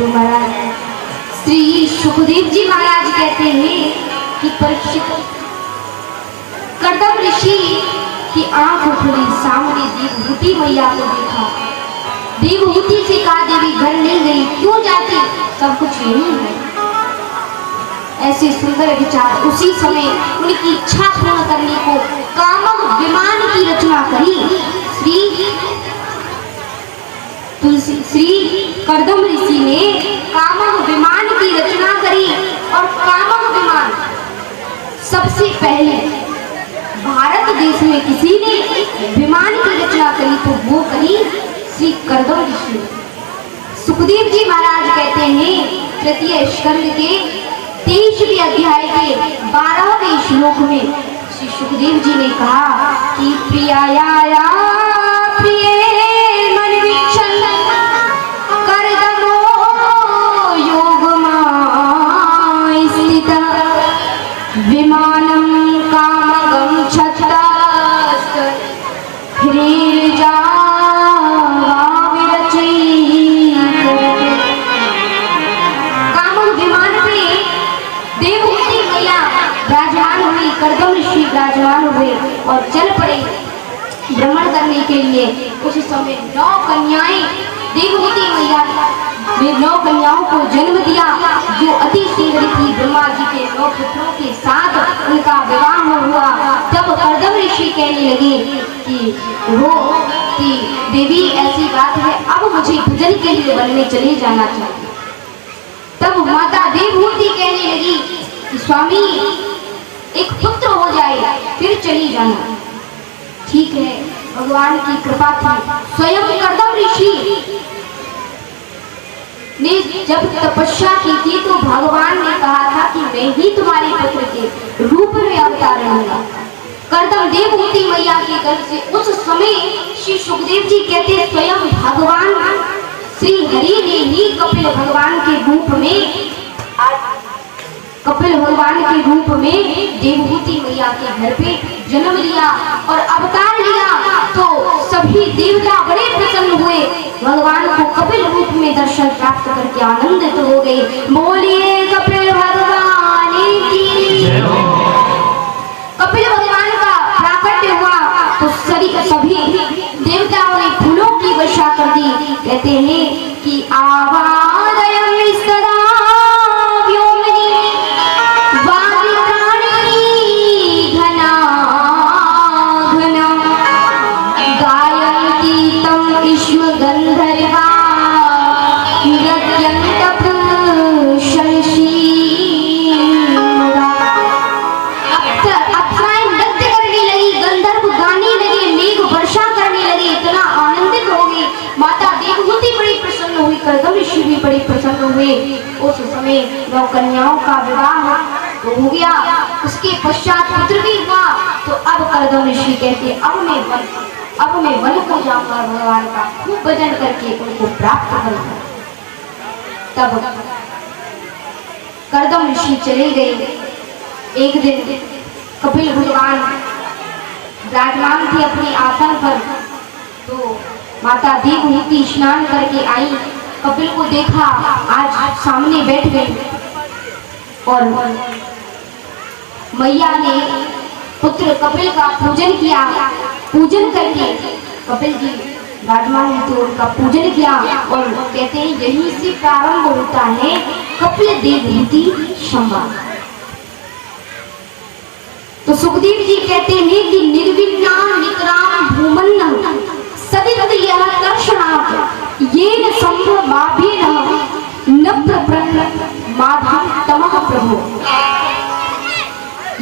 तो महाराज श्री सुखदेव जी महाराज कहते हैं कि परीक्षित, कर्दम ऋषि की आंख खुली, सामने देवहूति मैया को देखा। देवहूति से कहा, देवी घर नहीं गई, क्यों जाती, सब कुछ यही है। ऐसे सुंदर विचार उसी समय उनकी इच्छा पूर्ण करने को कामक विमान की रचना करी। श्री कर्दम ऋषि ने कामक विमान की रचना करी। और कामक विमान सबसे पहले भारत देश में किसी ने विमान की रचना करी तो वो करी श्री कर्दम ऋषि। सुखदेव जी महाराज कहते हैं तृतीय स्कंद के 23वें अध्याय के 12वें श्लोक में श्री सुखदेव जी ने कहा कि प्रियाया प्रिय मन विक्षण कर्दमो योगमाय स्थित विमानं कामकं छत्रास्त ह्रीर्जा विराजमान हुए और चल पड़े भ्रमण करने के लिए। उस समय 9 कन्याएं देवहूति मैया ने 9 कन्याओं को जन्म दिया जो अति सुंदर थी। ब्रह्मा जी के 9 पुत्रों के साथ उनका विवाह हुआ। तब कर्दम ऋषि कहने लगे कि देवी ऐसी बात है, अब मुझे भजन के लिए वन में चले जाना चाहिए। तब माता देवहूति कहने लगी कि स्वामी एक पुत्र हो जाए फिर चली जाना। ठीक है, भगवान की कृपा थी। स्वयं कर्दम ऋषि ने जब तपस्या की थी तो भगवान ने कहा था कि मैं ही तुम्हारे पुत्र के रूप में अवतारण होगा। कर्दम देवहूति मैया के गर्भ से उस समय श्री सुखदेव जी कहते स्वयं भगवान श्री हरि ने ही कपिल भगवान के रूप में देवहूति मैया के घर पे जन्म लिया और अवतार लिया। तो सभी देवता बड़े प्रसन्न हुए, भगवान को कपिल रूप में दर्शन प्राप्त करके आनंदित हो गए। बोलिए कपिल भगवान की। कपिल भगवान का प्राकट्य हुआ तो सभी देवताओं ने फूलों की वर्षा कर दी। कहते हैं कि आवादयम सदा बड़े प्रसन्न हुए। उस समय 9 कन्याओं का विवाह तो हो गया, उसके पश्चात पुत्र भी हुआ। तो अब कर्दम ऋषि कहते अब मैं वन को जाकर भगवान का खूब भजन करके उनको प्राप्त करूंगा। तब कर्दम ऋषि चले गए। एक दिन कपिल भगवान विराजमान थे अपने आसन पर। तो माता देवहूति स्नान करके आई, कपिल को देखा, आज सामने बैठ गई और मैया ने पुत्र कपिल का पूजन किया। पूजन करके कपिल जी विराजमान है तो उनका पूजन किया और कहते हैं यहीं से प्रारंभ होता है कपिल देवहूति संवाद। तो सुखदेव जी कहते हैं कि निर्विघ्ना नितराम भूमन्न सदित यह दर्शनात् येन संभवाभिन न प्रपन्न माधव तमः प्रभु।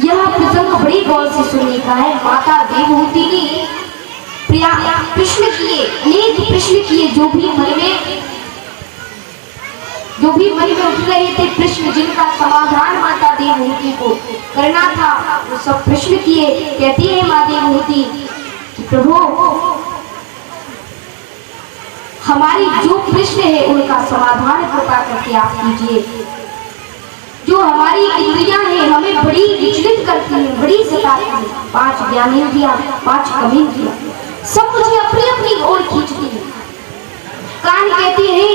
यह प्रसंग बड़ी गौर से सुनने का है। माता देवहूति ने प्रश्न किए, अनेक प्रश्न किए, जो भी मन में उठ रहे थे प्रश्न, जिनका समाधान माता देवहूति को करना था, वो सब प्रश्न किए। कहती है माता देवहूति कि प्रभु हमारी जो प्रश्न है उनका समाधान कृपा करके आप कीजिए। जो हमारी इंद्रियां हैं हमें बड़ी विचलित करती हैं, बड़ी सताती हैं। 5 ज्ञानेंद्रियां, 5 कर्मेंद्रियां सब मुझे अपनी अपनी ओर खींचती हैं। कान कहते हैं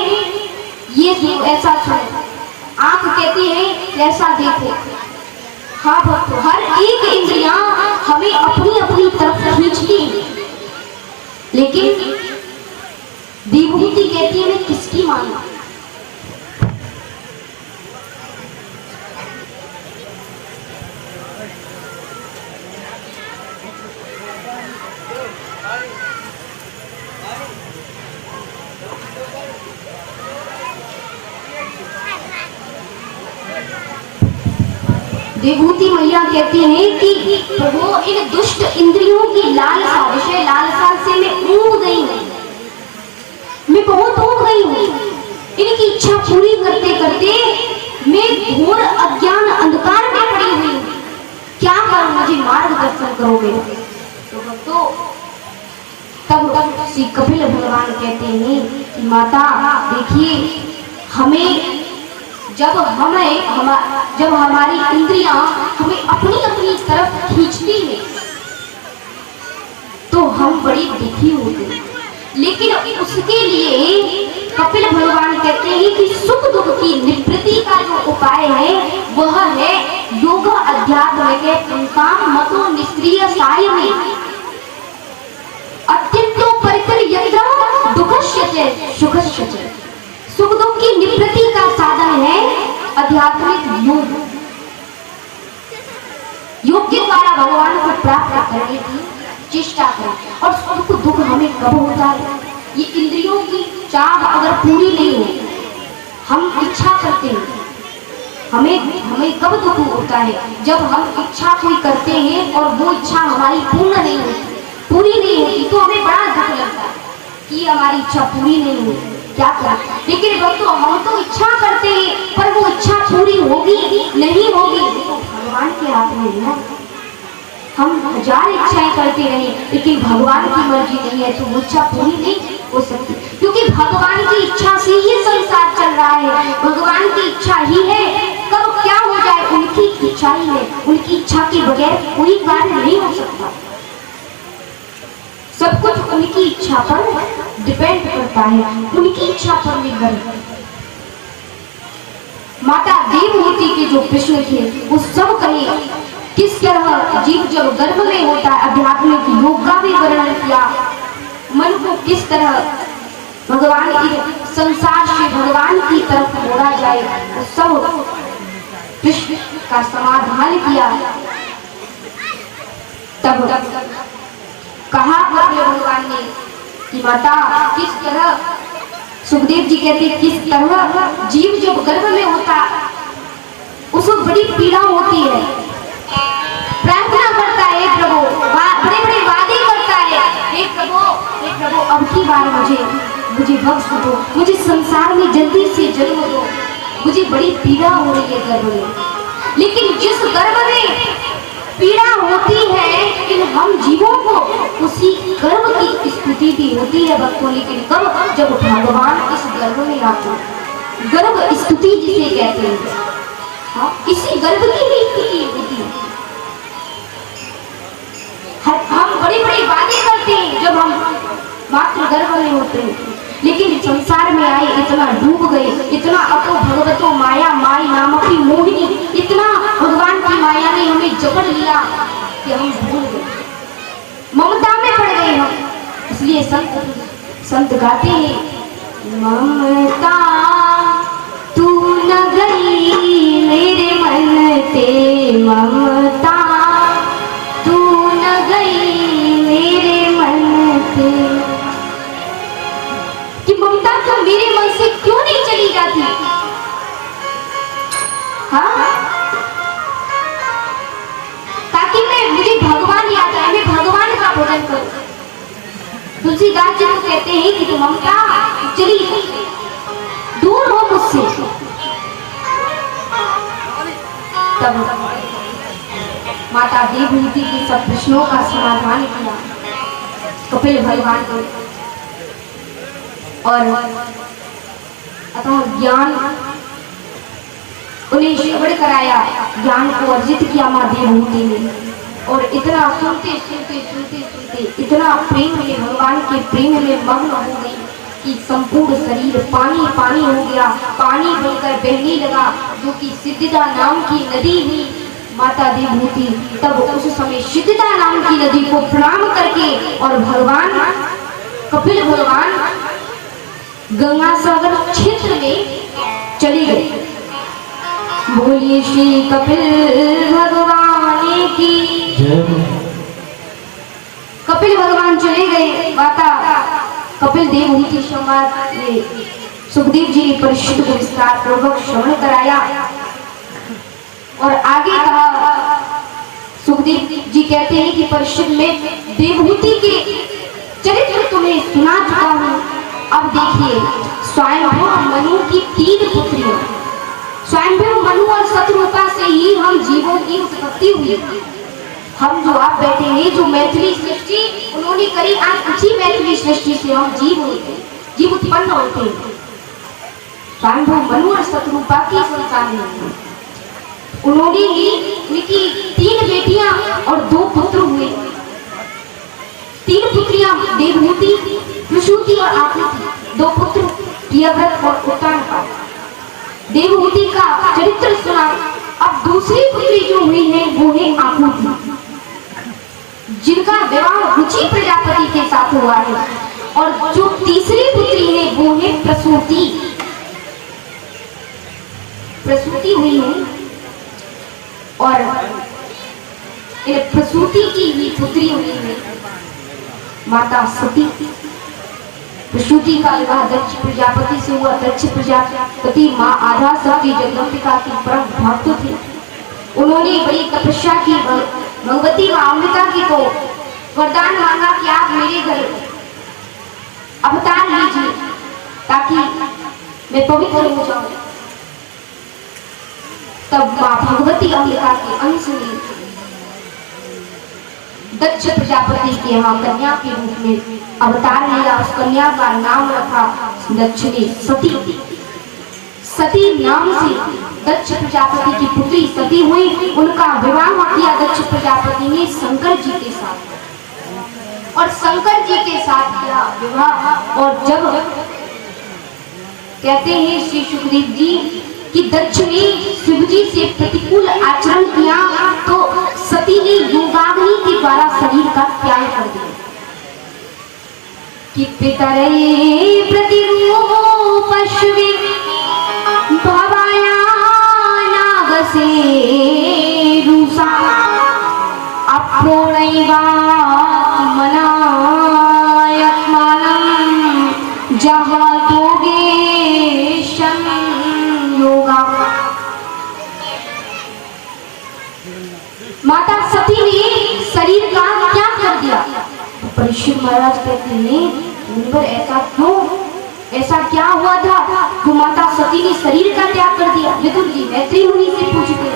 ये ऐसा सुनो, आंख कहती है ऐसा देखो। हाँ भक्तों, हर एक इंद्रियां हमें अपनी अपनी तरफ खींचती है, लेकिन विभूति कहती है मैं किसकी मानूं। विभूति मैया कहती हैं कि वो इन दुष्ट इंद्रियों की लालसा, विषय लालसा से मैं ऊब गई हूँ, मैं बहुत ऊब गई हूँ। इनकी इच्छा पूरी करते करते मैं घोर अज्ञान अंधकार में पड़ी हुई हूँ। क्या करूं, मुझे मार्गदर्शन करोगे। तो तब श्री कपिल भगवान कहते हैं कि माता देखिए, हमें जब हमारी इंद्रियां हमें अपनी अपनी तरफ खींचती है तो हम बड़ी दुखी होते हैं, लेकिन उसके लिए कपिल भगवान कहते हैं कि सुख दुख की निवृत्ति का जो उपाय है वह है योग अध्यात्म के पुंसाम मतो निष्क्रिय साय में अत्यंतो परितर्यत्र दुःखस्य सुखस्य। सुख दुख की निवृत्ति का साधन है आध्यात्मिक योग। योग के द्वारा भगवान को प्राप्त करने की चेष्टा करें। और सुख दुख हमें कब होता है, ये इंद्रियों की चाह अगर पूरी नहीं हो, हम इच्छा करते हैं, हमें कब दुख होता है, जब हम इच्छा कोई करते हैं और वो इच्छा हमारी पूरी नहीं होती तो हमें बड़ा दुख लगता है कि हमारी इच्छा पूरी नहीं हुई, क्या करें। लेकिन भक्तों, हम तो इच्छा करते हैं पर वो इच्छा पूरी होगी नहीं होगी तो भगवान के हाथ में है। हम हजार इच्छाएं करते रहे लेकिन भगवान की मर्जी नहीं है तो वो इच्छा पूरी नहीं हो सकती, क्योंकि भगवान की इच्छा से ही संसार चल रहा है। भगवान की इच्छा ही है, कब क्या हो जाए उनकी इच्छा ही है। उनकी इच्छा के बगैर कोई कार्य नहीं हो सकता। सब कुछ उनकी इच्छा पर डिपेंड करता है, उनकी इच्छा पर निर्भर है। माता देवहूति के जो प्रश्न थे वो सब कहे, किस तरह जीव जब गर्भ में होता है, आध्यात्मिक योग का भी वर्णन किया, मन को किस तरह भगवान की संसार से भगवान की तरफ मोड़ा जाए, वो सब प्रश्न का समाधान किया। तब कहा भगवान ने कि माता किस तरह, सुखदेव जी कहते किस तरह जीव जब गर्भ में होता उसको बड़ी पीड़ा होती है, प्रार्थना करता है प्रभु, बड़े बड़े वादे करता है, हे प्रभु अब की बार मुझे बख्श दो, मुझे संसार में जल्दी से जन्म दो, मुझे बड़ी पीड़ा हो रही है गर्भ में। लेकिन जिस गर्भ में पीड़ा होती है लेकिन हम जीवों को उसी गर्भ की स्तुति भी होती है भक्तों। लेकिन कब, जब भगवान इस गर्भ में आते, गर्भ स्तुति जिसे कहते हैं, हाँ, इसी गर्भ की भी स्तुति होती है। हम बड़े बड़े वादे करते हैं जब हम मात्र गर्भ में होते हैं, लेकिन संसार में आए इतना डूब गए, इतना अतो भगवतो माया माई नामक की मोहिनी, इतना भगवान की माया ने हमें जकड़ लिया कि हम भूल गए, ममता में पड़ गए हम। इसलिए संत गाते हैं, ममता तू न गई मेरे मन ते, ममता तू न गई मेरे मन ते, कि ममता तो मेरे मन से क्यों नहीं चली जाती। हाँ, ताकि मुझे भगवान याद आए, मैं भगवान का भजन करूं। तुलसीदास जी तो कहते हैं कि तुम ममता चली दूर हो मुझसे। तब माता देवहूति के सब प्रश्नों का समाधान किया कपिल भगवान को, और अतः ज्ञान उन्हें श्रवण कराया, ज्ञान को अर्जित किया माँ देवहूति ने। और इतना सुनते सुनते सुनते सुनते इतना प्रेम में, भगवान के प्रेम में मग्न हो गई कि संपूर्ण शरीर पानी पानी हो गया, पानी बनकर बहने लगा, जो कि सिद्धिदा नाम की नदी हुई। माता देवहूति तब उस समय सिद्धिदा नाम की नदी को प्रणाम करके और भगवान कपिल भगवान गंगासागर क्षेत्र में चले गए। बोलिए श्री कपिल भगवान की। कपिल भगवान चले गए। माता कपिल देवहूति संवाद में सुखदेव जी ने परीक्षित को विस्तार पूर्वक श्रवण कराया और आगे कहा। सुखदेव जी कहते हैं कि परीक्षित में देवहूति के चरित्र तुम्हें सुना चुका हूं। अब देखिए, स्वयंभू मनु की 3 पुत्रियां, स्वयंभू मनु और शत्रुपा से ही हम जीवों की उत्पत्ति हुई। हम जो आप बैठे हैं, जो मैथिली सृष्टि उन्होंने करी, आज उसी मैथिली सृष्टि से हम जीव उत्पन्न होते हैं। स्वयंभू मनु और शत्रुपा की संतान है। उन्होंने ही उनकी 3 बेटियां और 2 पुत्र हुए। 3 पुत्रियां देवहूति, प्रसूति और आकृति, 2 पुत्र प्रियव्रत और उत्तानपाद। देवहूति का चरित्र सुना। अब दूसरी पुत्री जो हुई है वो है आकृति, जिनका विवाह रुचि प्रजापति के साथ हुआ है। और जो तीसरी पुत्री है वो है प्रसूति। प्रसूति हुई है और प्रसूति की ही पुत्री हुई है माता सती। प्रसूति का विवाह दक्ष प्रजापति से हुआ। दक्ष प्रजापति माँ आधा शक्ति जगदम्बिका की परम भक्त थे। उन्होंने बड़ी तपस्या की, भगवती माँ अम्बिका की को वरदान मांगा कि आप मेरे घर अवतार लीजिए ताकि मैं पवित्र हो जाऊं। तब माँ भगवती अम्बिका के अंश ने दक्ष प्रजापति के यहाँ कन्या के रूप में अवतार लिया। उस कन्या का नाम रखा दक्ष ने सती। सती नाम से दक्ष प्रजापति की पुत्री सती हुई। उनका विवाह किया दक्ष प्रजापति ने शंकर जी के साथ और शंकर जी के साथ किया विवाह। और जब कहते हैं श्री सुखदेव जी कि दक्ष ने शिव जी से प्रतिकूल आचरण किया तो सती ने योगाग्नि के द्वारा शरीर का त्याग कर दिया। कि पितरे प्रतिरूपश्वे भवाया नागसे रूसा अप्रोणैवा मनायत्मानं जहातोगे योगा। माता सती ने शरीर का त्याग कर दिया। तो परीक्षित महाराज कहते हैं मुनिवर ऐसा क्यों, ऐसा क्या हुआ था तो माता सती ने शरीर का त्याग कर दिया? विदुर जी मैत्री मुनि से पूछते।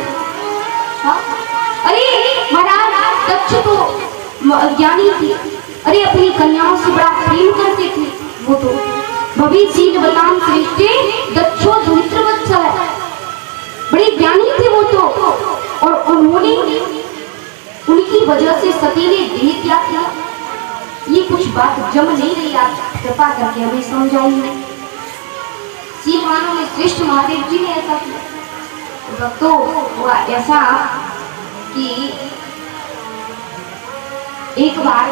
अरे महाराज दक्ष तो ज्ञानी थे, अरे अपनी कन्याओं से बड़ा प्रेम करते थे। वो तो भविष्य बताम श्रेष्ठे दक्षो दुहित्रवत्सल, बड़े ज्ञानी थे वो तो। और उन्होंने उनकी वजह से सती ने देह त्याग किया। ये कुछ बात जम नहीं रही, आप कृपा करके हमें समझाइए। शिव मानव में श्रेष्ठ महादेव जी ने ऐसा किया। तो हुआ ऐसा कि एक बार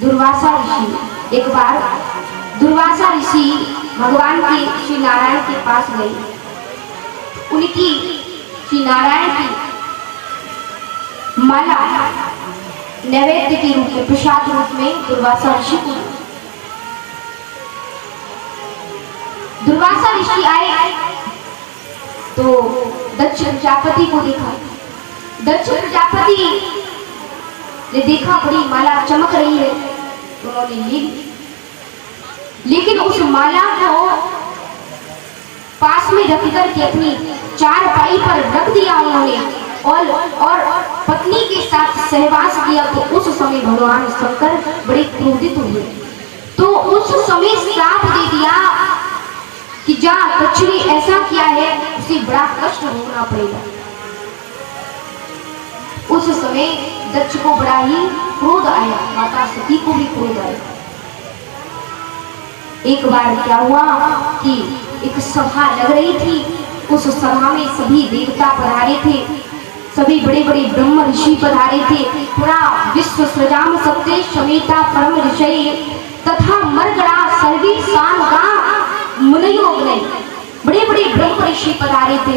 दुर्वासा ऋषि भगवान के श्री नारायण के पास गए। उनकी श्री नारायण की माला नैवेद्य के रूप में, प्रसाद रूप में दुर्वासा ऋषि को। दुर्वासा ऋषि आए तो दक्ष प्रजापति को देखा। दक्ष प्रजापति ने देखा बड़ी माला चमक रही है, उन्होंने ली। लेकिन उस माला को पास में रख करके अपनी चारपाई पर रख दिया उन्होंने और पत्नी के साथ सहवास किया। तो उस समय भगवान शंकर बड़े क्रोधित हुए। तो उस समय श्राप दे दिया कि जा दक्ष ने ऐसा किया है, उसे बड़ा कष्ट भोगना पड़ेगा। उस समय दक्ष को बड़ा ही क्रोध आया, माता सती को भी क्रोध आया। एक बार क्या हुआ कि एक सभा लग रही थी, उस सभा में सभी देवता पधारे थे, सभी बड़े बड़े ब्रह्म ऋषि पधारे थे, पूरा विश्व सृजाम सत्य समेता परम ऋषि तथा मरगड़ा सर्वी सानगा मुनयोगनय, बड़े बड़े ब्रह्म ऋषि पधारे थे,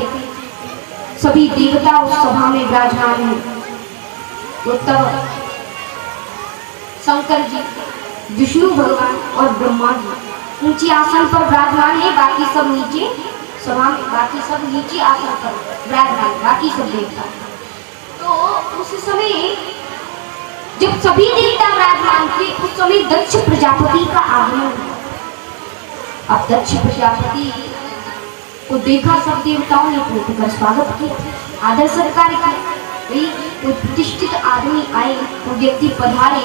सभी देवता उस सभा में विराजमान हैं। तो तब शंकर जी, विष्णु भगवान और ब्रह्मा जी ऊंचे आसन पर विराजमान है, बाकी सब नीचे सभा में, बाकी सब नीचे आसन पर विराजमान, बाकी सब देवता। तो उस समय जब सभी देवता विराजमान थे, उस समय दक्ष प्रजापति का आगमन। अब दक्ष प्रजापति को देखा सब देवताओं ने, उठकर स्वागत किया, आदर सत्कार किया। भाई कोई प्रतिष्ठित आदमी आए, वो व्यक्ति पधारे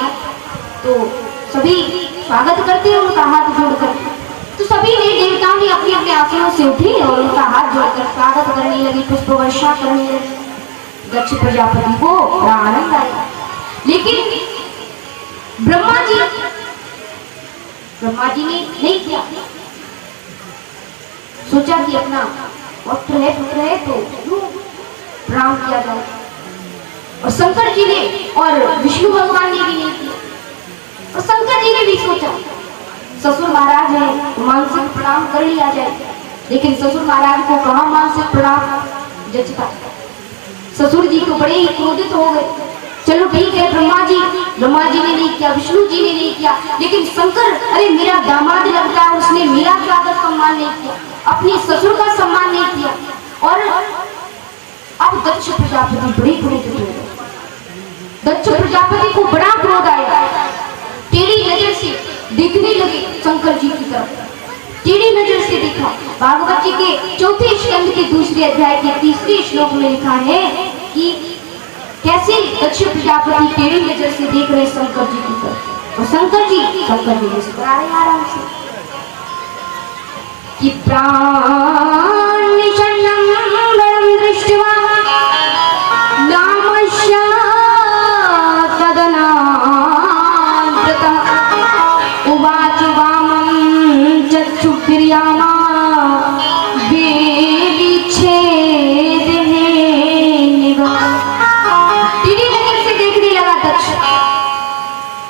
तो सभी स्वागत करते हैं उनका हाथ जोड़कर। तो सभी ने देवताओं ने अपने अपने आसनों से उठे और उनका हाथ जोड़कर स्वागत करने लगे, पुष्प वर्षा करने लगे। दक्ष प्रजापति को बड़ा आनंद आया, लेकिन ब्रह्मा जी ने नहीं किया। सोचा कि अपना पुत्र है तो प्रणाम किया जाए, और शंकर जी ने और विष्णु भगवान ने भी नहीं किया। और शंकर जी ने भी सोचा ससुर महाराज है तो मानसिक प्रणाम कर लिया जाए, लेकिन ससुर महाराज को कहाँ मानसिक प्रणाम जचता। ससुर जी तो बड़े ही क्रोधित हो गए। चलो ठीक है, ब्रह्मा जी ने नहीं किया, विष्णु जी ने नहीं किया, लेकिन शंकर, अरे मेरा दामाद लगता है, उसने मेरा स्वागत सम्मान नहीं किया, अपने ससुर का सम्मान नहीं किया। और अब दक्ष प्रजापति बड़े क्रोधित हो गए। दक्ष प्रजापति को बड़ा क्रोध आया, टेढ़ी नजर से देखने लगे शंकर जी की तरफ, टेढ़ी नजर से देखा। भागवत जी के चौथे स्कंद के दूसरे अध्याय के तीसरे श्लोक में लिखा है कि कैसे दक्ष प्रजापति टेढ़ी नजर से देख रहे शंकर जी की तरफ, और शंकर जी मुस्कुरा रहे आराम से कि प्राण निशन्नं दृष्ट्वा नामश्या तदनान्ततः उवाच वामं चक्षुर्क्रियामा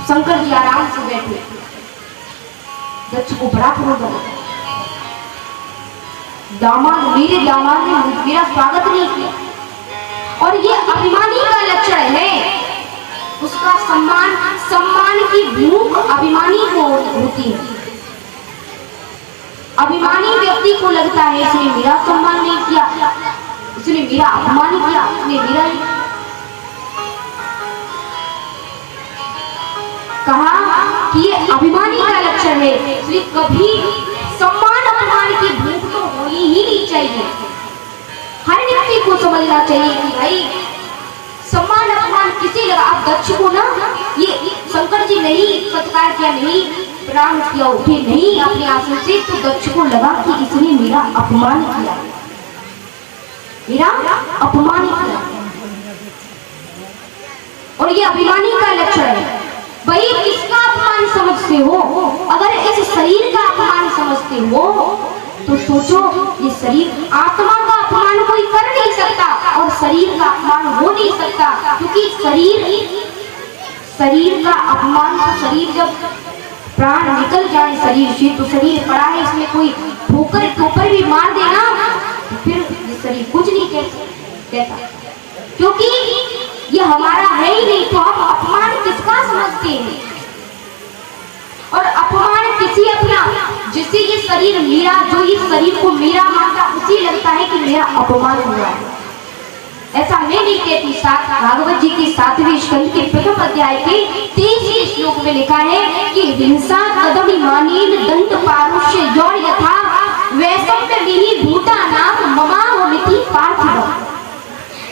शंकर जी आराम से बैठे। दक्ष को बड़ा क्रोध आया, मेरे दामाद ने मेरा स्वागत नहीं किया, और ये अभिमानी का लक्षण है। उसका सम्मान की भूख अभिमानी को होती है। अभिमानी व्यक्ति को लगता है इसने मेरा सम्मान नहीं किया, इसने मेरा अपमान किया, इसने मेरा कहा कि ये अभिमानी का लक्षण है। इसलिए कभी सम्मान अपमान की भूख तो होनी ही नहीं चाहिए। हर व्यक्ति को समझना चाहिए कि भाई सम्मान अपमान किसी लगा। आप दक्ष को ना ये शंकर जी नहीं सत्कार किया, नहीं प्रणाम किया, उठे नहीं अपने आसन से, तो दक्ष को लगा कि इसने मेरा अपमान किया, मेरा अपमान किया, और ये अभिमानी का लक्षण है। भाई किसका अपमान समझते हो? अगर इस शरीर का अपमान समझते हो तो सोचो, ये शरीर, आत्मा का अपमान कोई कर नहीं सकता और शरीर का अपमान हो नहीं सकता, क्योंकि शरीर का अपमान, तो शरीर जब प्राण निकल जाए शरीर से तो शरीर पड़ा है, इसमें कोई ठोकर भी मार देना तो फिर ये शरीर कुछ नहीं कहता, क्योंकि ये हमारा है ही नहीं। तो हम अपमान किसका समझते हैं? और अपमान किसी अपना, जिससे ये शरीर मेरा, जो इस शरीर को मेरा मानता, उसी लगता है कि मेरा अपमान हुआ है। ऐसा मैं नहीं कहती। भागवत जी के 7वें स्कंद के प्रथम अध्याय के 23वें श्लोक में लिखा है कि हिंसा कदम मानेन दंत पारुष्य यौर यथा वैसम्य विहि भूतानां ममावमिति पार्थिव।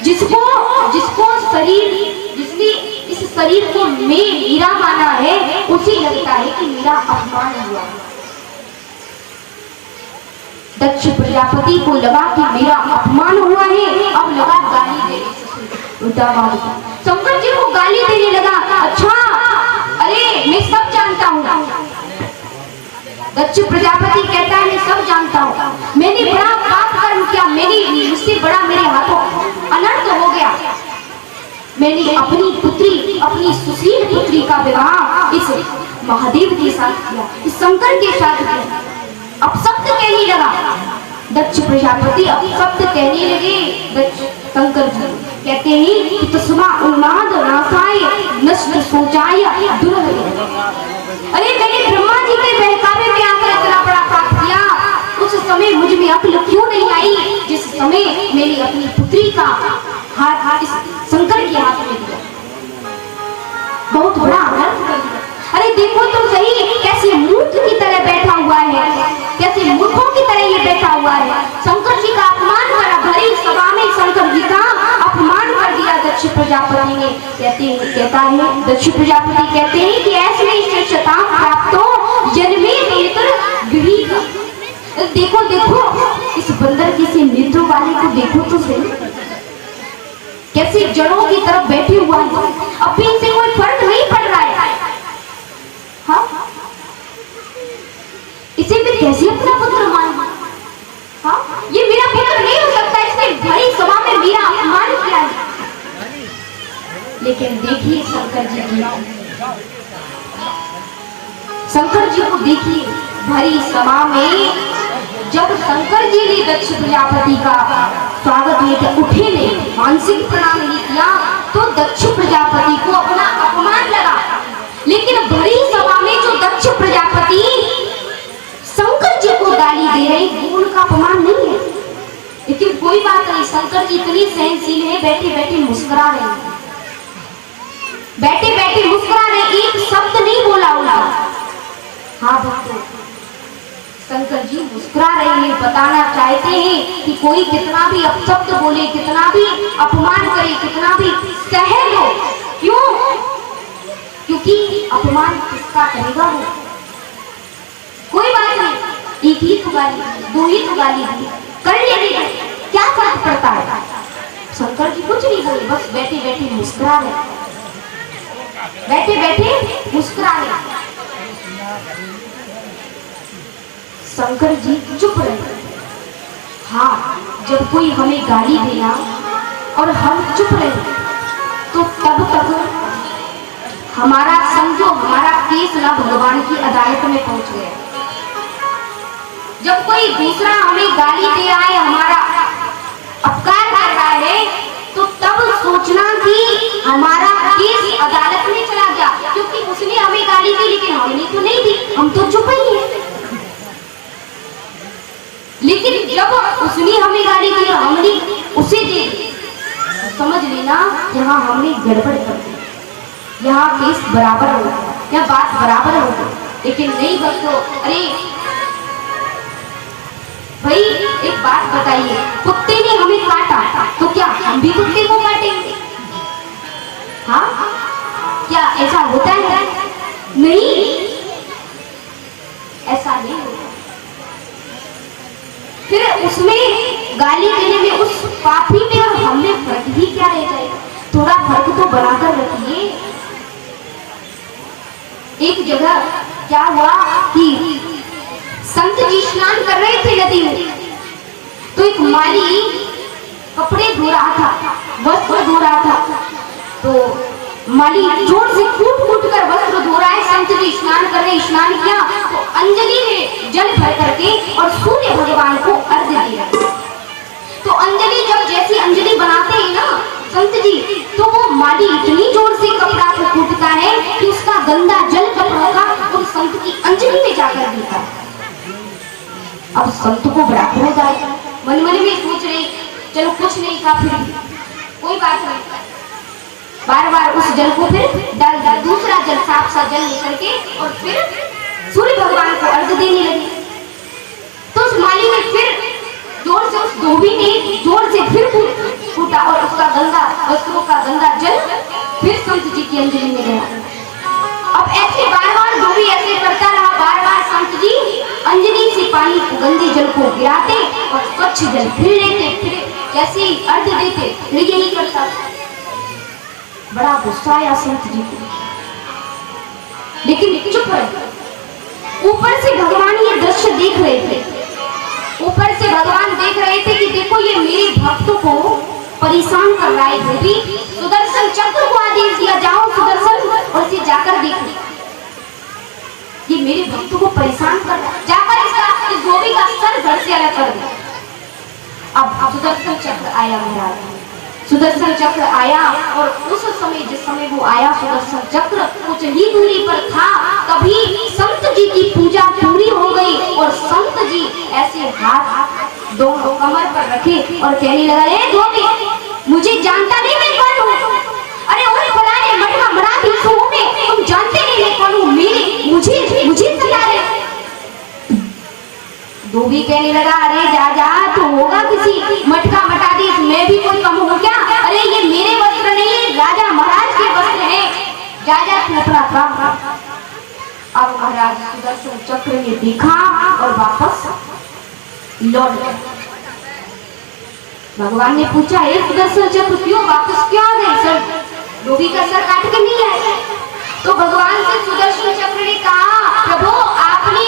जिसको शरीर, जिसने इस शरीर को मैं मेरा माना है, उसे लगता है कि मेरा अपमान हुआ। दक्ष प्रजापति को लगा कि मेरा अपमान हुआ है, अब लगा गाली देने। शंकर जी को गाली देने लगा। अच्छा हूँ। दक्ष प्रजापति कहता है मैं सब जानता हूँ, मैंने बड़ा पाप कर्म किया, मुझसे बड़ा मेरे हाथों अनर्थ हो गया। मैंने अपनी पुत्री, अपनी सुशील पुत्री का विवाह इस महादेव के साथ किया, इस शंकर के साथ किया। अब सत्य कहने लगा दक्ष प्रजापति, अब सत्य कहने लगे दक्ष शंकर जी। कहते हैं कि तस्मा उन्माद नासाय नष्ट सोचाय दुर्ह। अरे मैंने ब्रह्मा जी के बहकावे में आकर इतना बड़ा पाप किया, उस समय मुझ में अक्ल क्यों नहीं आई जिस समय मैंने अपनी पुत्री का हाथ इस शंकर के हाथ में दिया। बहुत बड़ा अनर्थ कर दिया। अरे देखो तो सही कैसे मूर्ख की तरह बैठा हुआ है, कैसे मूर्खों की तरह ये बैठा हुआ है। शंकर जी का अपमान करा, भरी सभा में शंकर जी का अपमान कर दिया दक्ष प्रजापति ने। कहता है दक्ष प्रजापति कहते हैं कि ऐसे श्रेष्ठता प्राप्त हो जन्मे नेत्र गृहीत। देखो देखो इस बंदर किसी नेत्रों वाले को देखो तो सही, कैसे जड़ों की तरफ बैठे हुआ है, अब इनसे कोई फर्क नहीं पड़ रहा है। हाँ? इसे मैं कैसे अपना पुत्र मानूं? हाँ? ये मेरा पुत्र नहीं हो सकता, इसने भरी सभा में मेरा अपमान किया है। लेकिन देखिए शंकर जी को देखिए, भरी सभा में जब शंकर जी ने दक्ष प्रजापति का स्वागत नहीं किया, उठे नहीं, मानसिक प्रणाम नहीं किया, तो दक्ष प्रजापति को अपना अपमान लगा। लेकिन भरी सभा में जो दक्ष प्रजापति शंकर जी को गाली दे रहे, वो उनका अपमान नहीं है। लेकिन कोई बात नहीं, शंकर जी इतनी सहनशील है, बैठे बैठे मुस्कुरा रहे, बैठे बैठे मुस्कुरा रहे, एक शब्द नहीं बोला उनका। हाँ भक्तों, शंकर जी मुस्कुरा रहे हैं, बताना चाहते हैं कि कोई कितना भी अपशब्द बोले, कितना भी अपमान करे, कितना भी सह लो, क्यों? क्योंकि अपमान किसका करेगा वो? कोई बात नहीं, एक ही तो गाली, दो ही तो गाली कर लेंगे, क्या फर्क पड़ता है? शंकर जी कुछ नहीं बोले, बस बैठे बैठे मुस्कुरा रहे, बैठे बैठे मुस्कुरा रहे। शंकर जी चुप रहे। हाँ, जब कोई हमें गाली देना और हम चुप रहे तो तब तक हमारा समझो हमारा केस ना भगवान की अदालत में पहुंच गया। जब कोई दूसरा हमें गाली दे रहा है, हमारा अपकार कर रहा है, तो तब सोचना कि हमारा केस अदालत में चला गया, क्योंकि उसने हमें गाली दी लेकिन हमने तो नहीं दी, हम तो चुप ही हैं। लेकिन जब उसने हमें गाली दी, हमने उसे दे दी, समझ लेना यहाँ हमने गड़बड़ कर दी, यहाँ केस बराबर हो गया, यहाँ बात बराबर हो गई। लेकिन नहीं बच्चों, अरे भाई एक बात बताइए, कुत्ते ने हमें काटा तो क्या हम भी कुत्ते को काटेंगे? हाँ, क्या ऐसा होता है? नहीं, ऐसा नहीं होता। फिर उसमें गाली देने में, उस पापी में और हमें फर्क ही क्या रह जाएगा? थोड़ा फर्क तो बनाकर रखिए। एक जगह क्या हुआ कि संत जी स्नान कर रहे थे नदी में, तो एक माली कपड़े धो रहा था, वस्त्र धो रहा था, तो माली जोर से कूट कूट कर वस्त्र धो रहा है। संत जी स्नान कर रहे, स्नान किया तो अंजलि में जल भर करके और सूर्य भगवान को अर्घ्य दिया। तो अंजलि जब जैसी अंजलि बनाते हैं ना संत जी, तो वो माली इतनी जोर से कपड़ा को कूटता है कि उसका गंदा जल कपड़ों का उस संत की अंजलि में जाकर गिरता है। अब संत को बड़ा क्रोध आया, मन मन में सोच रहे चलो कुछ नहीं का, फिर कोई बात नहीं, बार बार उस जल को फिर डाल दूसरा जल, साफ सा जल लेकर के और फिर सूर्य भगवान को अर्घ देने लगे। तो उस माली ने फिर जोर से, उस धोबी ने जोर से फिर कूटा और उसका गंदा वस्त्रों का गंदा जल फिर संत जी की अंजलि में गया। अब ऐसे बार बार धोबी ऐसे करता रहा, बार बार संत जी अंजलि से पानी गंदे जल को गिराते और स्वच्छ जल फिर लेते, फिर जैसे ही अर्घ देते फिर यही करता। बड़ा गुस्सा आया संत जी को, लेकिन चुप रहे। ऊपर से भगवान ये दृश्य देख रहे थे। ऊपर से भगवान देख रहे थे कि देखो ये मेरे भक्त को परेशान कर रहा है धोबी। सुदर्शन चक्र को आदेश दिया, जाओ सुदर्शन और इसे जाकर देखो, ये मेरे भक्त को परेशान कर रहा है, जाकर इसका इस धोबी का सर घर से अलग कर दो। अब सुदर्शन चक्र आया महाराज, सुदर्शन चक्र आया और उस समय जिस समय वो आया सुदर्शन चक्र कुछ ही दूरी पर था, तभी संत जी की पूजा पूरी हो गई और संत जी ऐसे हाथ दोनों कमर पर रखे और कहने लगा, ए धोबी मुझे जानता नहीं मैं कौन हूँ? अरे ओए फलाने मटका मराठी सूह में तुम जानते नहीं मैं कौन हूँ? मेरे मुझे सजा रहे। धोबी कहने लगा, अरे जा जा तो होगा किसी मटका मटा दी, मैं भी कोई कम हूँ क्या? अरे ये मेरे वस्त्र नहीं राजा महाराज के वस्त्र हैं, जा जा तू अपना काम। अब महाराज सुदर्शन चक्र ने देखा और वापस लौट गए। भगवान ने पूछा, हे सुदर्शन चक्र क्यों वापस क्यों आ गए? सर धोबी का सर काट के नहीं आए? तो भगवान से सुदर्शन चक्र ने कहा, प्रभु आपने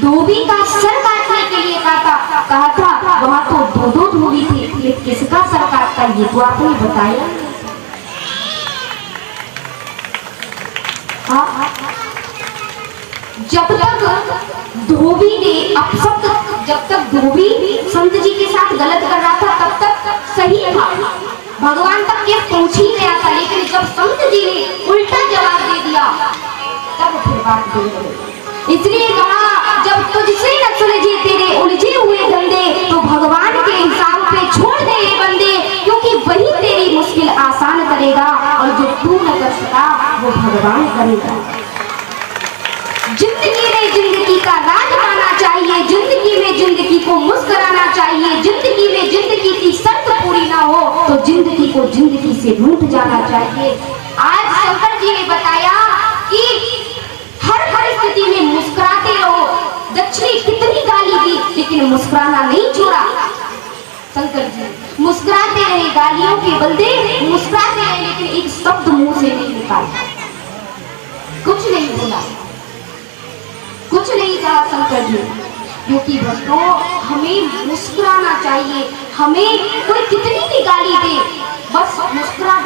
धोबी का सर काटने के लिए कहा था, वहां तो दो धोबी थे, ये किसका सर काटता ये तो आपने बताया। हाँ, जब तक धोबी ने जब तक धोबी संत जी के साथ गलत कर रहा था तब तक सही था, भगवान तक ये पहुंच ही गया था, लेकिन जब संत जी ने उल्टा जवाब दे दिया तब फिर बात बोल गई। इसलिए कहा, जब तुझसे न सुलझे तेरे उलझे हुए धंधे तो भगवान के हिसाब पे छोड़ दे ये बंदे, क्योंकि वही तेरी मुश्किल आसान करेगा और जो तू न कर सका वो भगवान करेगा। जिंदगी में जिंदगी का राज पाना चाहिए, जिंदगी में जिंदगी को मुस्कुराना चाहिए, जिंदगी में जिंदगी की शर्त पूरी ना हो तो जिंदगी को जिंदगी से रूठ जाना चाहिए। आज शंकर जी ने बताया कि हर परिस्थिति में मुस्कुराते रहो। दक्षिणी कितनी गाली दी लेकिन मुस्कुराना नहीं छोड़ा शंकर जी, मुस्कुराते रहे, गालियों के बंदे मुस्कुराते रहे, लेकिन एक शब्द मुंह से नहीं निकाला, कुछ नहीं बोला, कुछ नहीं कहा शंकर जी। क्योंकि भक्तों हमें मुस्कुराना चाहिए, हमें कोई कितनी भी गाली दे बस मुस्कुरा,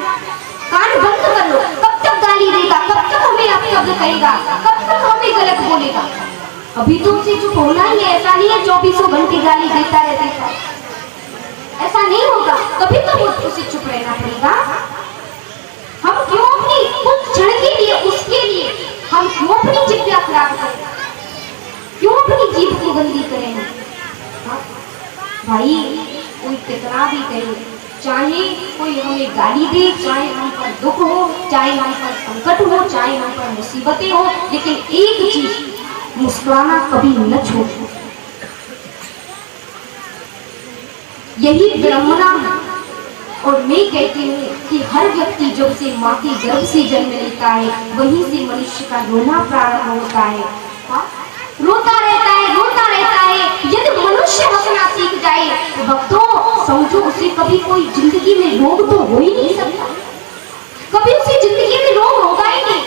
कान बंद कर लो। कब तक गाली देगा, कब तक हमें अपशब्द कहेगा, कब तक हमें गलत बोलेगा? अभी तो उसे चुप होना ही है, ऐसा नहीं है 24 घंटे गाली देता रहता, ऐसा नहीं होगा, कभी तो उसे चुप रहना पड़ेगा। हम क्यों अपनी कुछ क्षण के लिए उसके लिए हम क्यों अपनी जिद्दिया खराब करें, क्यों अपनी जीभ को गंदी करें? भाई कोई कितना भी करे, चाहे कोई हमें गाली दे, चाहे हम पर दुख हो, चाहे हम पर संकट हो, चाहे हम पर मुसीबतें हो, लेकिन एक चीज मुस्कुराना कभी न छोड़ो। यही ब्रह्मणा और मैं कहती हूँ कि हर व्यक्ति जब से माँ के गर्भ से जन्म लेता है वहीं से मनुष्य का रोना प्रारंभ होता है। हाँ? रोता रहता है, रोता रहता है। यदि मनुष्य हंसना सीख जाए तो भक्तों समझो उसे कभी कोई जिंदगी में रोग तो हो ही नहीं सकता, कभी उसे जिंदगी में रोग होगा ही नहीं।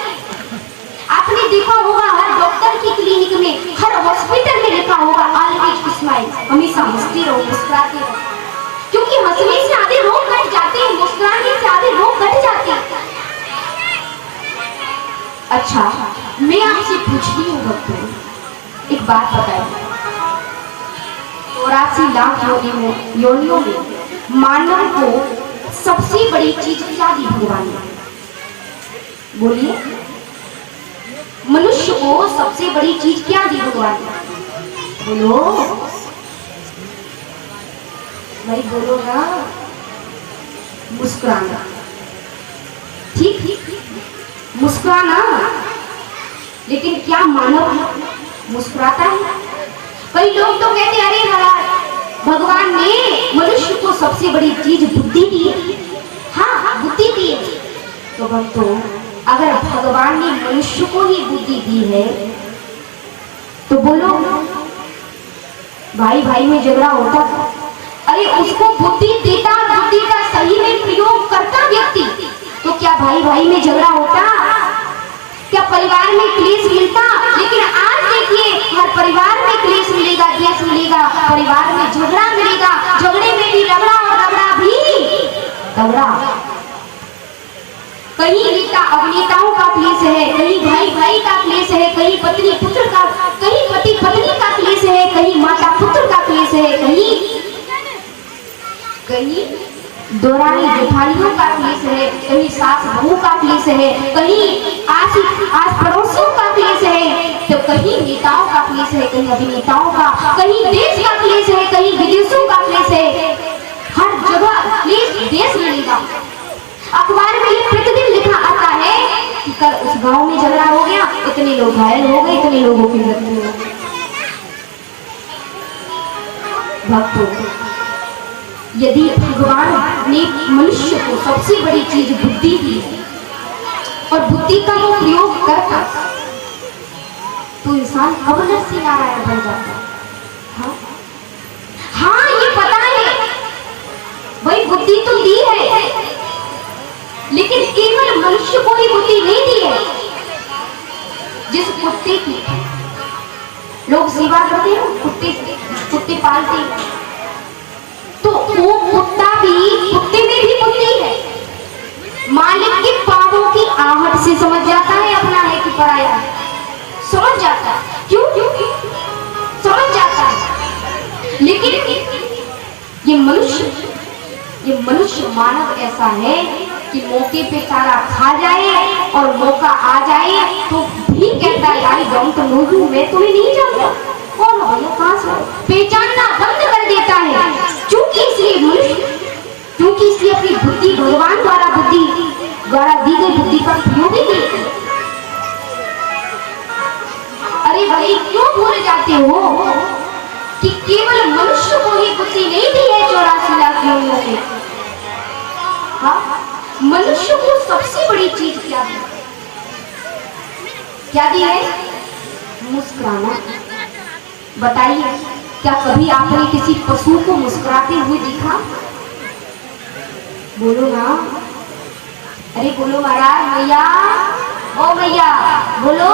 आपने देखा होगा हर डॉक्टर की क्लिनिक में, हर हॉस्पिटल में लिखा होगा ऑलवेज स्माइल, हमेशा हंसते रहो, मुस्कुराते रहो, क्योंकि हंसने से आधे रोग घट जाते हैं, मुस्कुराने से आधे रोग घट जाते हैं। अच्छा मैं आपसे पूछती हूँ भक्तों, एक बात बताइए, 84 लाख योनियों में मानव को सबसे बड़ी चीज क्या दी भगवान ने? बोलिए, मनुष्य को सबसे बड़ी चीज क्या दी भगवान ने? बोलो भाई, बोलो ना। मुस्कुराना, ठीक, मुस्कुराना। लेकिन क्या मानव मुस्कुराता है? कई लोग तो कहते हैं अरे महाराज भगवान ने मनुष्य को सबसे बड़ी चीज बुद्धि दी है। हाँ बुद्धि दी है। तो भक्तों अगर भगवान ने मनुष्य को ही बुद्धि दी है तो बोलो भाई भाई में झगड़ा होता था, अरे उसको बुद्धि देता, बुद्धि का सही में प्रयोग करता व्यक्ति, तो क्या भाई भाई में झगड़ा होता? क्या परिवार में क्लेश मिलता? लेकिन आज देखिए हर परिवार में क्लेश मिलेगा, द्वेष मिलेगा, परिवार में झगड़ा मिलेगा, झगड़े में भी रगड़ा और रगड़ा भी तगड़ा। कहीं नेता अभिनेताओं का क्लेश है, कहीं भाई भाई का क्लेश है, कहीं पत्नी पुत्र का, कहीं पति पत्नी का क्लेश है, कहीं माता पुत्र का क्लेश है, कहीं दोरानी जेठानियों का क्लेश है, कहीं सास बहू का क्लेश है, कहीं आस पड़ोसियों का क्लेश है, तो कहीं नेताओं का क्लेश है, कहीं अभिनेताओं का, कहीं देश का क्लेश है, कहीं विदेशों का क्लेश है। हर जगह क्लेश देश मिलेगा। अखबार में ये प्रतिदिन लिखा आता है कि कल उस गांव में झगड़ा हो गया, इतने लोग घायल हो गए, इतने लोगों की मृत्यु हो गई। भक्तों, यदि भगवान ने मनुष्य को सबसे बड़ी चीज बुद्धि दी और बुद्धि का वो प्रयोग करता तो इंसान कब नरसिंह नारायण बन जाता। हाँ, ये पता है भाई, बुद्धि तो दी है, लेकिन केवल मनुष्य को ही बुद्धि नहीं दी है। जिस कुत्ते की लोग सेवा करते हैं, कुत्ते पालते हैं, तो वो कुत्ते में भी बुद्धि है। मालिक के पांवों की आहट से समझ जाता है अपना है कि पराया है, समझ जाता है। क्यों समझ जाता है। लेकिन ये मनुष्य मानव ऐसा है कि मौके पे सारा खा जाए और मौका आ जाए तो भी कहता है यार डोंट नो यू, मैं तुम्हें नहीं जानता, कौन हो ये, कहां से, पहचानना बंद कर देता है। क्योंकि इसलिए अपनी बुद्धि भगवान द्वारा दी गई बुद्धि का प्रयोग ही नहीं। अरे भाई, क्यों भूल जाते हो कि केवल मनुष्य को ही बुद्धि नहीं दी है 84 लाख लोगों से। हाँ, मनुष्य को सबसे बड़ी चीज क्या दी है? मुस्कुराना। बताइए, क्या कभी आपने किसी पशु को मुस्कुराते हुए देखा? बोलो ना, अरे बोलो महाराज, भैया, ओ भैया बोलो।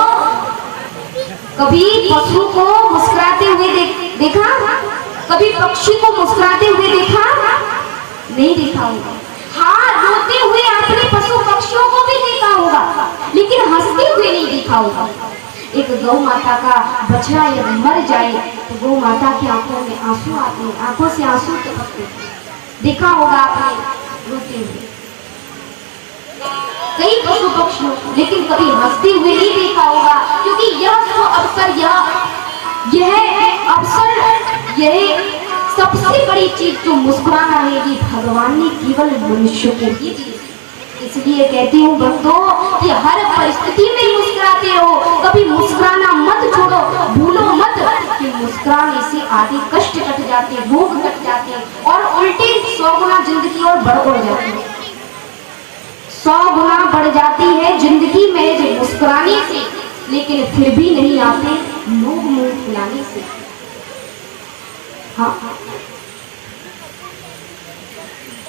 कभी पशु को मुस्कुराते हुए देखा? कभी पक्षी को मुस्कुराते हुए देखा? नहीं देखा होगा। हाँ, रोते हुए आपने पशु पक्षियों को भी देखा होगा, लेकिन हंसते हुए नहीं देखा होगा। एक गौ माता का बछड़ा यदि मर जाए तो गौ माता की आंखों में आंसू आते हैं, आंखों से आंसू टपकते हैं, देखा होगा आपने रोते हुए कई पशु पक्षियों, लेकिन कभी हंसते हुए नहीं देखा होगा। क्योंकि यह सबसे बड़ी चीज जो मुस्कुराना है, ये भगवान ने केवल मनुष्य को ही दी। इसलिए कहती हूँ भक्तों कि हर परिस्थिति में मुस्कुराते रहो, कभी मुस्कुराना मत छोड़ो। भूलो मत कि मुस्कुराने से आगे कष्ट कट जाते, रोग कट जाते और उल्टे 100 गुना जिंदगी और बढ़ जाती है। 100 गुना बढ़ जाती है जिंदगी में मुस्कुराने से, लेकिन फिर भी नहीं आते लोग मुंह फुलाने से। हाँ,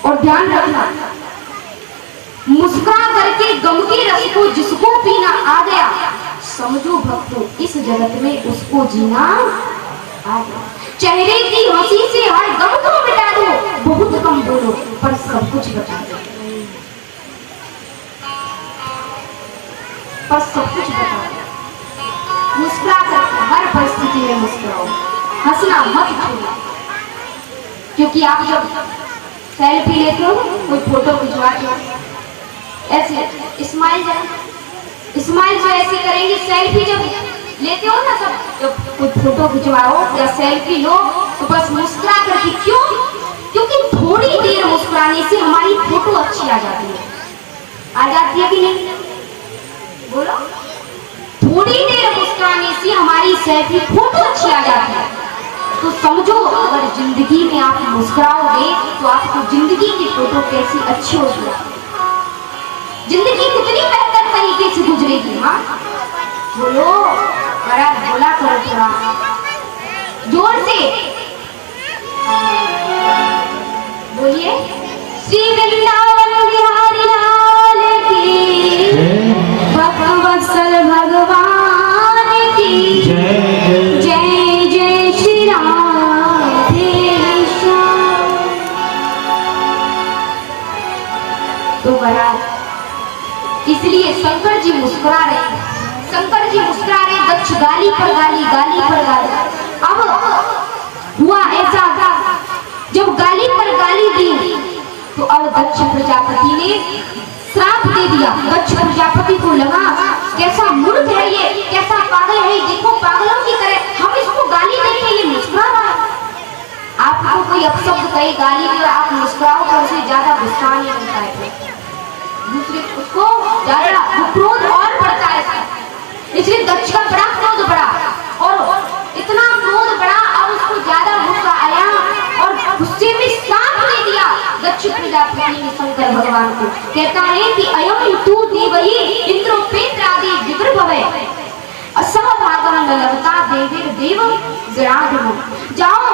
और ध्यान रखना, मुस्कुरा करके गम के रस को जिसको पीना आ गया, समझो भक्तों इस जगत में उसको जीना आ गया। चेहरे की हंसी से हर गम को मिटा दो, बहुत कम बोलो पर सब कुछ बता दो, पर सब कुछ बता दो। मुस्कुरा कर हर परिस्थिति में मुस्कुराओ, हंसना मत छोड़ो। क्योंकि आप जब सेल्फी लेते हो, कोई फोटो खिंचवाते हो, ऐसे स्माइल जो ऐसे करेंगे, सेल्फी जब लेते हो ना, तब जब कोई फोटो खिंचवाओ या सेल्फी लो तो बस मुस्कुरा करके। क्यों? क्योंकि थोड़ी देर मुस्कुराने से हमारी फोटो अच्छी आ जाती है कि नहीं? बोलो, थोड़ी देर मुस्कुराने से हमारी सेल्फी फोटो अच्छी आ जाती है। तो समझो, अगर जिंदगी में आप मुस्कुराओगे तो आपको जिंदगी की फोटो कैसी अच्छी होगी, जिंदगी कितनी बेहतर तरीके से गुजरेगी। हाँ बोलो, बड़ा बोला करो, थोड़ा जोर से बोलिए। श्री वृंदावन बिहारी लाल की, भक्त वत्सल मुस्कुरा रहे। शंकर जी मुस्कुरा रहे, दक्ष गाली पर गाली, गाली पर गाली। अब हुआ ऐसा, जब गाली पर गाली दी तो अब दक्ष प्रजापति ने श्राप दे दिया। दक्ष प्रजापति को लगा कैसा मूर्ख है ये, कैसा पागल है, देखो पागलों की तरह हम इसको गाली देंगे, ये मुस्कुरा रहा है। आपको कोई अपशब्द कहे, गाली दे, आप मुस्कुराओ तो उसे ज्यादा गुस्सा नहीं होता है, दूसरे उसको ज्यादा क्रोध और बढ़ता है। इसलिए दक्ष का बड़ा क्रोध बढ़ा और इतना क्रोध बढ़ा, अब उसको ज्यादा गुस्सा आया और गुस्से में श्राप दे दिया दक्ष प्रजापति ने शंकर भगवान को। कहता है कि अयम तू देवही इंद्रोपेत्रादि विप्रभवे असहभागं न लभता देवीर देव गणाधिपं। जाओ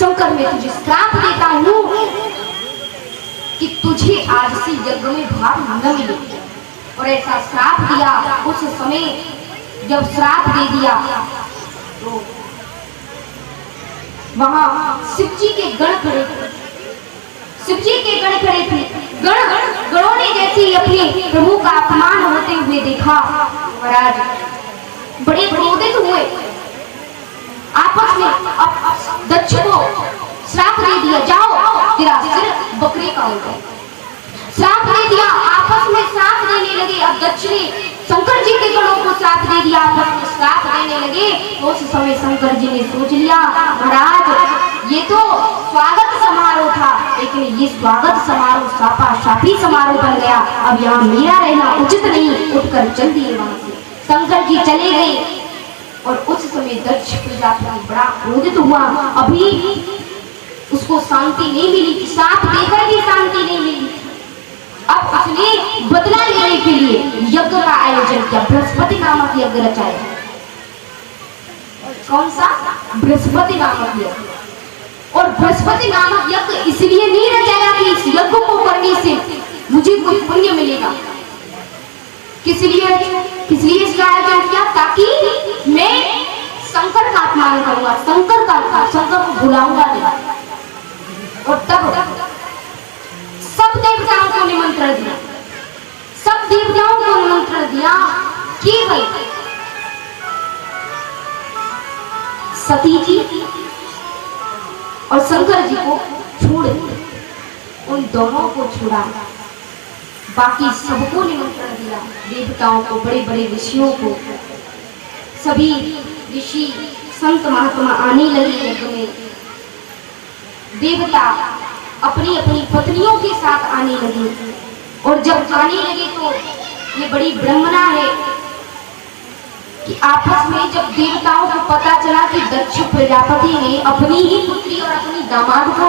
शंकर, मैं तुझे श्राप देता हूँ कि तुझे आज से यज्ञ में भाग न मिले। और ऐसा श्राप दिया। उस समय जब श्राप दे दिया तो वहां शिव जी के गण खड़े थे। शिव जी के गण खड़े थे। गणों ने जैसे ही अपने प्रभु का अपमान होते हुए देखा, महाराज बड़े क्रोधित हुए। आपस में अब दक्ष को श्राप दे दिया, जाओ तेरा सिर बकरी का होगा। श्राप दे दिया, आपस में श्राप देने लगे। अब दक्ष ने शंकर जी के गणों को श्राप दे दिया, आपस में श्राप देने लगे। तो उस समय शंकर जी ने सोच लिया, महाराज ये तो स्वागत समारोह था, लेकिन ये स्वागत समारोह शापा शापी समारोह बन गया। अब यहाँ मेरा रहना उचित नहीं, उठकर चल दिए वहां से। शंकर जी चले गए और उस समय दक्ष प्रजापति बड़ा क्रोधित हुआ। अभी उसको शांति नहीं मिली, श्राप देकर भी शांति नहीं मिली। अब उसने बदला लेने के लिए यज्ञ का आयोजन किया, बृहस्पति नामक यज्ञ रचाया। कौन सा? बृहस्पति नामक यज्ञ। और बृहस्पति नामक यज्ञ इसलिए नहीं रचाया कि इस यज्ञ को करने से मुझे कोई पुण्य मिलेगा। किस लिए इसका आयोजन किया? ताकि मैं शंकर का अपमान करूंगा, शंकर को भुलाऊंगा नहीं। और तब सब देवताओं को निमंत्रण दिया, सब देवताओं को निमंत्रण दिया। केवल सती जी और शंकर जी को छोड़ दिया, उन दोनों को छोड़ा, बाकी सबको निमंत्रण दिया। देवताओं को, बड़े बड़े ऋषियों को, सभी ऋषि संत महात्मा आने लगे यज्ञ में। देवता अपनी अपनी पत्नियों के साथ आने लगे। और जब आने लगे तो ये बड़ी ब्रह्मणा है कि आपस में जब देवताओं को पता चला कि दक्ष प्रजापति ने अपनी ही पुत्री और अपनी दामाद को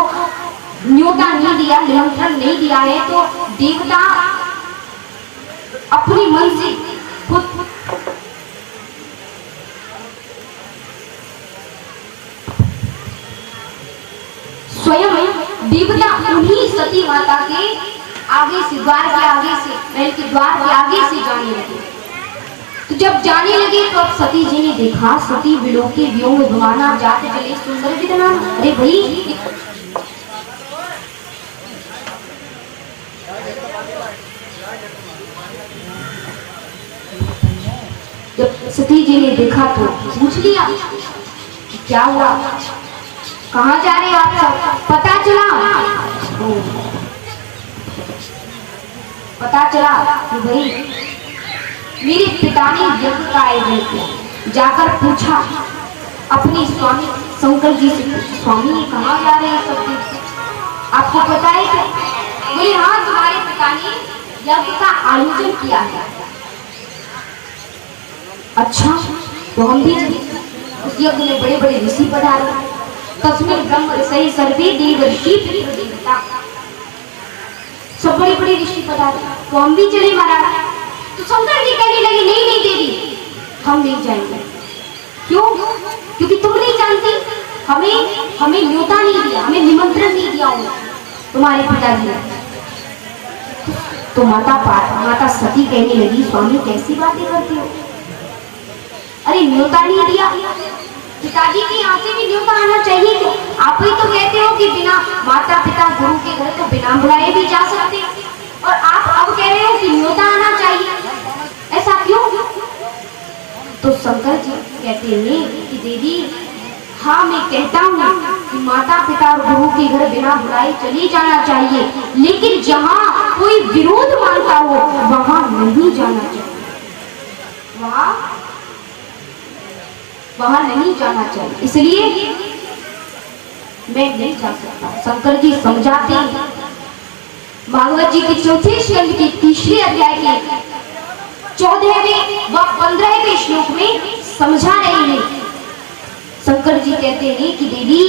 न्योता नहीं दिया, निमंत्रण नहीं दिया है, तो देवता अपनी मन से खुद स्वयं देवता उन्हीं सती माता के आगे से, द्वार के आगे से, महल के द्वार के आगे से जाने लगे। तो जब जाने लगे तो अब सती जी ने देखा, सती विलोके व्योम विमाना जात जले सुंदर विदना। अरे भाई, जब सती जी ने देखा तो पूछ लिया क्या हुआ, कहाँ जा रहे हो आप सब? पता चला कि भाई मेरे पिता ने यज्ञ का आयोजन किया। जाकर पूछा अपने स्वामी शंकर जी से, स्वामी ये कहाँ जा रहे हैं सब? आपको पता है क्या? बोले हाँ, तुम्हारे पिता ने यज्ञ का आयोजन किया है। अच्छा, तो हम भी उस यज्ञ में बड़े बड़े ऋषि पधारे, तस्मिन् ब्रह्म ऋषि सर्वे देव ऋषि देवता, सब बड़े बड़े ऋषि पधारे, तो हम भी चले महाराज। तो शंकर जी कहने लगे नहीं नहीं देवी, हम नहीं जाएंगे। क्यों? क्योंकि तुम नहीं जानती, हमें न्योता नहीं दिया, हमें निमंत्रण नहीं दिया होगा तुम्हारे पिताजी ने। तो माता सती कहने लगी, स्वामी कैसी बातें करते हो? अरे न्योता नहीं दिया, पिताजी के यहाँ से भी न्योता आना चाहिए। क्या आप ही तो कहते हो कि बिना माता पिता गुरु के घर तो बिना बुलाए भी जा सकते, और आप अब कह रहे हो कि न्योता आना चाहिए। ऐसा क्यों? तो शंकर जी कहते हैं कि देवी, हाँ मैं कहता हूँ कि माता पिता और गुरु के घर बिना बुलाए चली जाना चाहिए, लेकिन जहाँ कोई विरोध मानता हो वहां नहीं जाना चाहिए, वहां नहीं जाना चाहिए। इसलिए मैं नहीं जा सकता। शंकर जी समझाते हैं, भागवत जी के चौथे स्कंद के तीसरे अध्याय के 14वें व 15वें श्लोक में समझा रहे हैं। शंकर जी कहते हैं कि देवी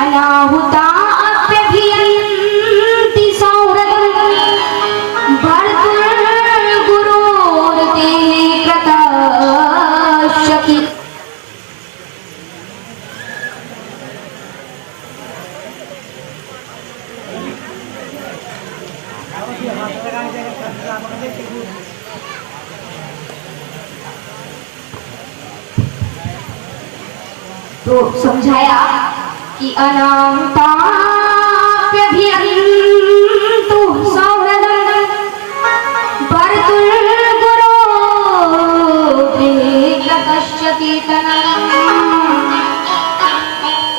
अनाहुता अप्यभियन्ति सौरभं भर्तुर् गुरोर्ते प्रकाश्यति। तो समझाया कि अनाहुताप्यभियन्तु सौरभं भर्तुर् गुरोर्ते प्रकाश्यति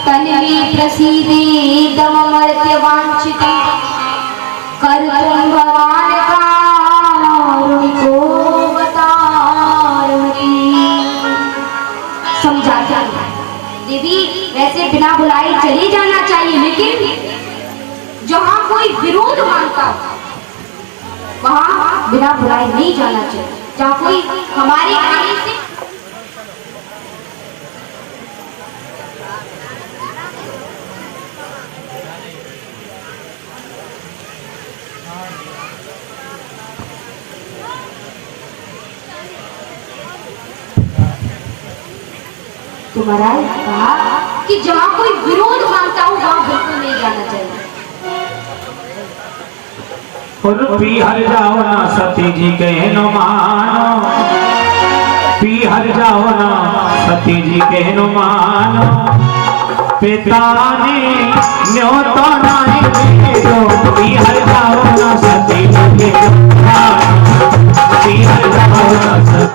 तन्मे प्रसीदेदमर्त्यवाञ्छितं कर्तुं भवान् कारुणिकोऽवतारमति। समझा देवी, वैसे बिना बुलाए चले जाना चाहिए, लेकिन जहां कोई विरोध मानता हो वहां बिना बुलाए नहीं जाना चाहिए। जहां कोई हमारे आने से तो महाराज कहा कि जहां कोई विरोध मानता हो वहां बिल्कुल नहीं जाना चाहिए। और पीहर जाओ ना सती जी के नो मानो, पीहर जाओ ना सती जी के नो मानो, पिता ने न्योता नाई दो, पीहर जाओ ना सती जी के नो मानो, पीहर जाओ ना